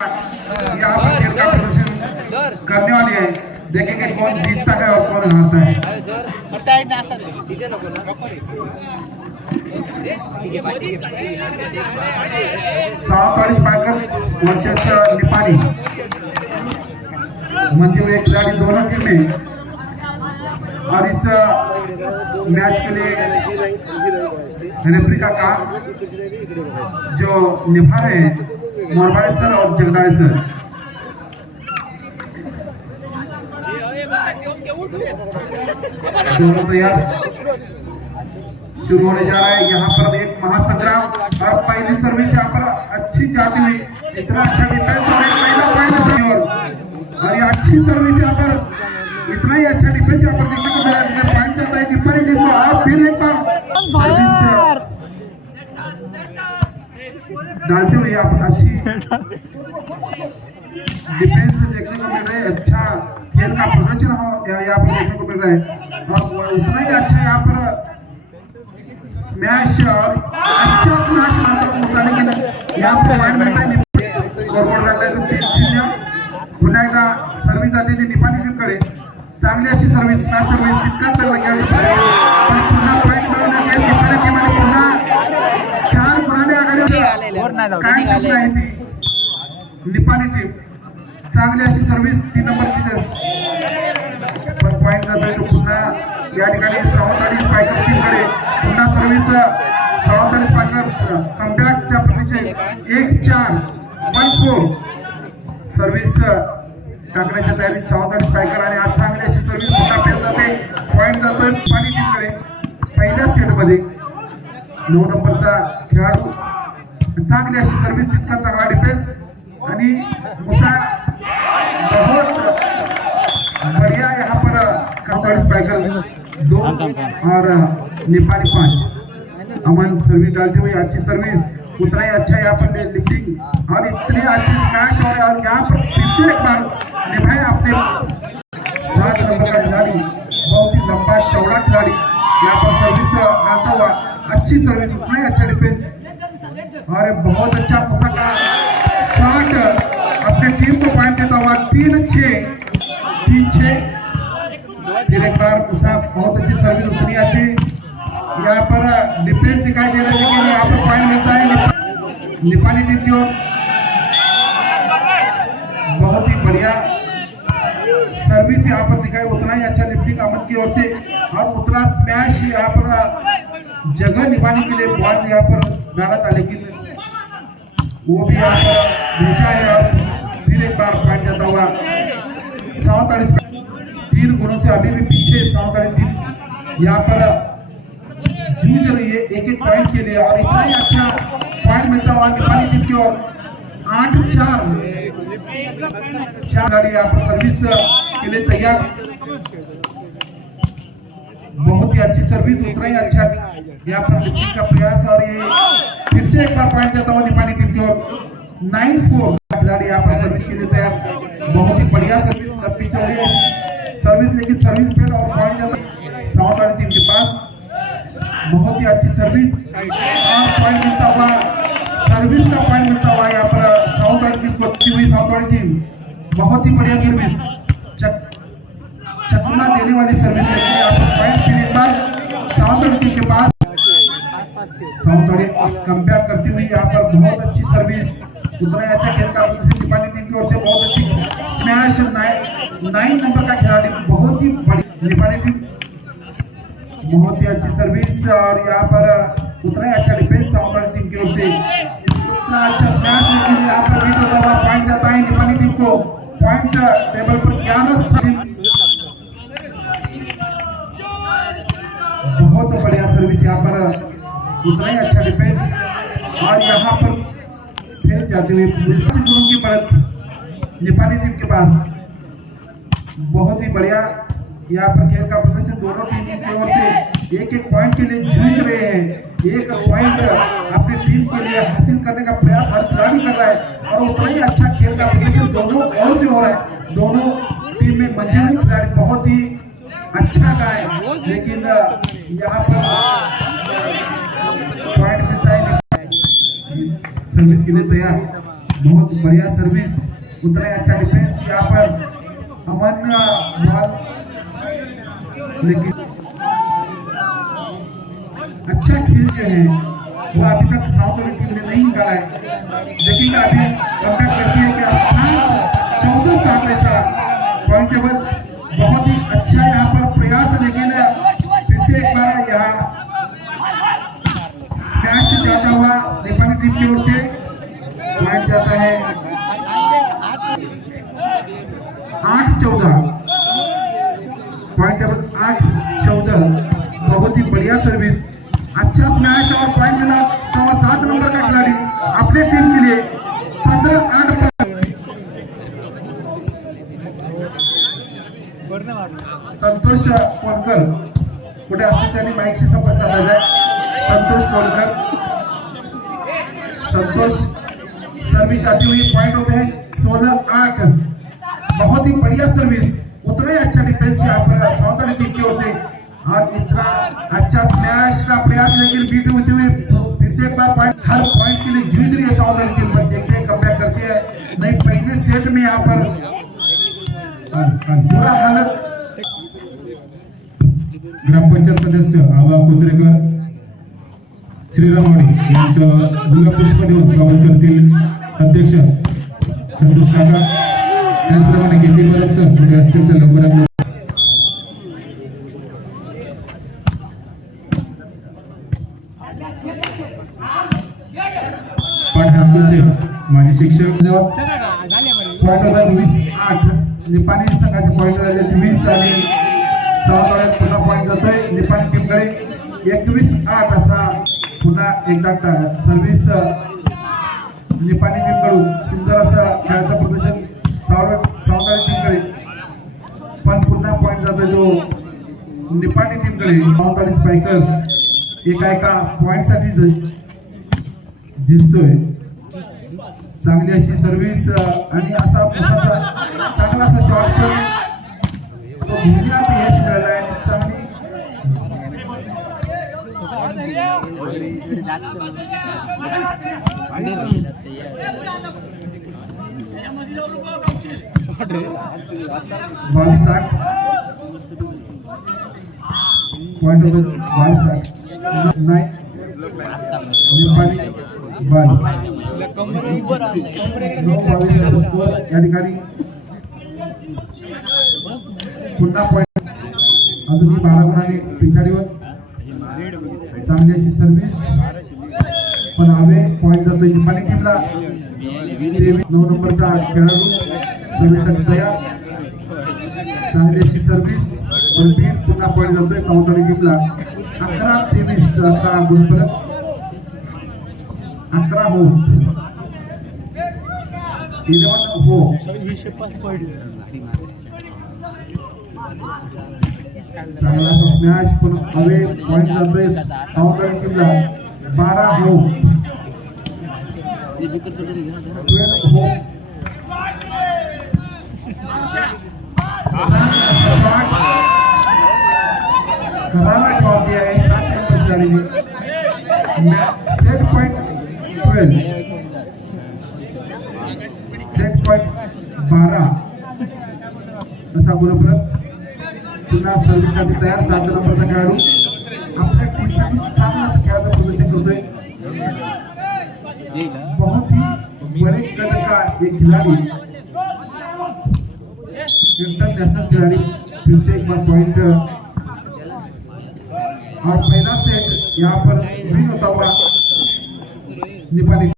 यहाँ पर खेल का प्रदर्शन करने वाली है। देखेंगे कौन जीतता है और कौन हारता है। सावताली स्पाइकर्स वर्सेस निपानी। मंजूर एक खिलाड़ी दोनों टीमें और इस मैच के लिए रेफरी का काम जो निभा रहे हैं मोरबाई सर और जगदाई सर। दोनों तैयार शुरू होने जा रहा है। यहाँ पर एक महासंग्राम और पहली सर्विस यहाँ पर अच्छी जाती हुई, इतना अच्छा डिफेंस और ये अच्छी सर्विस यहाँ पर इतना ही अच्छा डिफेंस यहाँ पर देखने को मिला है। पॉइंट जाता है कि पहली टीम को और फिर एक बार डालते हुए यहाँ पर अच्छी डिफेंस देखने को मिल रहा है। अच्छा खेल का प्रदर्शन यहाँ पर देखने को मिल रहा है और उतना ही अच्छा यहाँ पर स्मैश और अच्छा स्मैश यहाँ पर पॉइंट मिलता है। स्कोरबोर्ड लागलाय तो 3-0 पुन्हा एकदा सर्व्हिस आलेली निपाणी टीमकडे। चांगली अशी सर्व्हिस स्मॅश सर्व्हिस तितका चांगला खेळ पण पुन्हा पॉइंट मिळवण्यात निपाणी टीमने पुन्हा 4 गुणांनी आघाडीवर काय नाही ती निपाणी टीम। चांगली अशी सर्व्हिस 3 नंबरची पण पॉइंट जातोय तो पुन्हा या ठिकाणी सावताली स्पायकर टीमकडे। पुन्हा सर्व्हिस सावताली स्पायकर कमबॅकच्या प्रतीक्षेत 1-4 सर्व्हिस टाकण्याच्या तयारी सावताली स्पायकर आणि आज चांगली अशी सर्व्हिस पुन्हा फेल जाते। पॉइंट जातोय पाणी टीमकडे। पहिल्या सेटमध्ये 9 नंबरचा खेळाडू चांगली अशी सर्व्हिस तितका चांगला डिफेन्स आणि मुसा बहुत बढ़िया यहाँ पर सावताली स्पायकर 2 और नेपाली 5। अमन सर्विस डालते हुए अच्छी सर्विस उतना ही अच्छा यहाँ पर लिफ्टिंग और इतनी अच्छी स्मैश और यहाँ पर फिर से एक बार निभाए अपने 7 नंबर का खिलाड़ी, बहुत ही लंबा चौड़ा खिलाड़ी यहाँ पर सर्विस डालता हुआ अच्छी सर्विस उतना ही अच्छा डिफेंस और बहुत अच्छा मुसा का शॉट अपने टीम को पॉइंट देता हुआ 3-6 फिर एक बार मुसा बहुत अच्छी सर्विस उतनी अच्छी यहाँ पर डिफेंस दिखाई दे रहा है लेकिन यहाँ पर पॉइंट मिलता है नेपाली टीम की ओर। बहुत ही बढ़िया सर्विस यहाँ पर दिखाई, उतना ही अच्छा लिफ्टिंग अमन की ओर से और उतना स्मैश यहाँ पर जगह निभाने के लिए बॉल यहाँ पर डाला था लेकिन वो भी यहाँ पर भेजा है और फिर एक बार पॉइंट जाता हुआ सावताली 3 गुणों से अभी भी पीछे सावताली टीम यहाँ पर जूझ रही है एक पॉइंट के लिए और इतना ही अच्छा पॉइंट मिलता हुआ नेपाली टीम की ओर। 8-4 गाड़ी यहाँ पर सर्विस के लिए तैयार। बहुत ही अच्छी सर्विस उतना ही अच्छा यहाँ पर लिफ्टिंग का प्रयास और ये फिर से एक बार पॉइंट जाता हुआ नेपाली टीम की ओर। 9-4 खिलाड़ी यहाँ पर सर्विस के लिए तैयार। बहुत ही बढ़िया सर्विस लंबी चौड़ी सर्विस लेकिन सर्विस फेल और पॉइंट जाता सावताली टीम के पास। बहुत ही अच्छी सर्विस और पॉइंट मिलता हुआ सर्विस का पॉइंट मिलता हुआ यहाँ पर सावताली टीम को। सावताली टीम बहुत ही बढ़िया सर्विस चकमा देने वाली सर्विस है यहाँ पर पॉइंट फिर एक बार सावताली टीम के पास। सावताली कमबैक करती हुई यहाँ पर बहुत अच्छी सर्विस उतना ही अच्छा खेल का प्रदर्शन नेपाली टीम की ओर से। बहुत अच्छी स्मैश 9 नंबर का खिलाड़ी बहुत ही बड़ी नेपाली टीम। बहुत ही अच्छी सर्विस और यहाँ पर उतना ही अच्छा डिफेंस सावताली टीम की ओर से। उतना अच्छा स्मैश लेकिन यहाँ पर बीट होता हुआ पॉइंट जाता है नेपाली टीम को। पॉइंट टेबल पर 11। बहुत बढ़िया सर्विस यहाँ पर उतना ही अच्छा डिफेंस और यहाँ पर फेल जाते हुए की बढ़त नेपाली टीम के पास। बहुत ही बढ़िया यहाँ पर खेल का प्रदर्शन दोनों टीम की ओर से एक पॉइंट के लिए जूझ रहे हैं। एक पॉइंट अपनी टीम के लिए हासिल करने का प्रयास हर खिलाड़ी कर रहा है और उतना ही अच्छा खेल का प्रदर्शन दोनों ओर से हो रहा है। दोनों टीम में मंजिल खिलाड़ी बहुत ही अच्छा गाए लेकिन यहाँ पर पॉइंट मिलता है सर्विस के लिए तैयार। बहुत बढ़िया सर्विस, उतना ही अच्छा डिफेंस यहाँ पर अमन बॉल, लेकिन अच्छा खेल जो है वो अभी तक साउथ वाली टीम ने नहीं निकाला है। देखिएगा अभी कमबैक करती है क्या, 14-7 ऐसा पॉइंट टेबल बहुत ही अच्छा यहाँ पर प्रयास है, लेकिन फिर से एक बार यहाँ मैच जाता हुआ नेपाली टीम की ओर से पॉइंट जाता है 8-14, पॉइंट टेबल 8-14। बहुत ही बढ़िया सर्विस, अच्छा स्मैश और पॉइंट मिला। 7 नंबर का खिलाड़ी अपने टीम के लिए 15-8 संतोष कोलकर कुठे असतील त्यांनी माईकशी संपर्क साधायचा आहे। संतोष कोलकर, संतोष सर्विस जाती हुई पॉइंट होते हैं 16-8। बहुत ही बढ़िया सर्विस, उतना ही अच्छा डिफेंस यहाँ पर साउथ वाली टीम की ओर से, और इतना अच्छा स्मैश का प्रयास, लेकिन बीट होते हुए फिर से एक बार पॉइंट, हर पॉइंट के लिए जूझ रही है साउथ वाली टीम पर। देखते हैं कमबैक करती है नहीं, पहले सेट में यहाँ पर बुरा हालत। ग्रामपंचायत सदस्य आबा कोचरेकर श्रीरामवाडी यांचं गुलाबपुष्प देऊन स्वागत करतील अध्यक्ष संतोष काका। त्याचप्रमाणे गेली बरं सर कुठे असतील तर लवकरात माजी शिक्षक पॉइंट होता 20-8, नेपाली संघाचे पॉइंट झाले 20 आणि साऊथ वाड्यात पुन्हा पॉइंट जातोय नेपाली टीमकडे 21-8 असा पुन्हा एकदा सर्व्हिस नेपाली टीमकडून सुंदर असा खेळाचं प्रदर्शन साऊथ वाडी टीमकडे, पण पुन्हा पॉइंट जातोय तो नेपाली टीमकडे। साऊथ वाडी स्पायकर्स एका पॉइंटसाठी जिंकतोय। चांगली अशी सर्व्हिस आणि असा चांगला असा शॉट तो घेण्यात यश मिळालं आहे। चांगली पॉइंट 22-8 नाही नेपाली 22 स्कोर या ठिकाणी पुन्हा पॉइंट अजूनही 12 गुणांनी पिछाडीवर। चांगली अशी सर्व्हिस, पण हवे पॉइंट जातोय नेपाली टीमला। 9 नंबरचा खेळाडू सर्व्हिससाठी तयार, चांगली अशी सर्व्हिस, पण पुन्हा पॉइंट जातोय साऊथ वाडी टीमला। 11-23 असा गुणफलक, 11 हो 11 हो। चांगला स्मॅश, पण हवे पॉइंट जातोय साऊथ वाडी टीमला। 12 हो 12 हो। करारा जवाब दिया है 7 नंबर खिलाड़ी ने। सेट पॉइंट 12, सेट पॉइंट 12 असा गुणफलक। पुन्हा सर्व्हिससाठी तयार 7 नंबरचा खेळाडू आपल्या टीमसाठी चांगला खेळाचं प्रदर्शन करतोय। बहुत ही बड़े कदर का एक खिलाड़ी, इंटरनेशनल खिलाड़ी, फिर से एक बार पॉइंट, और पहला सेट यहाँ पर विन होता हुआ नेपाली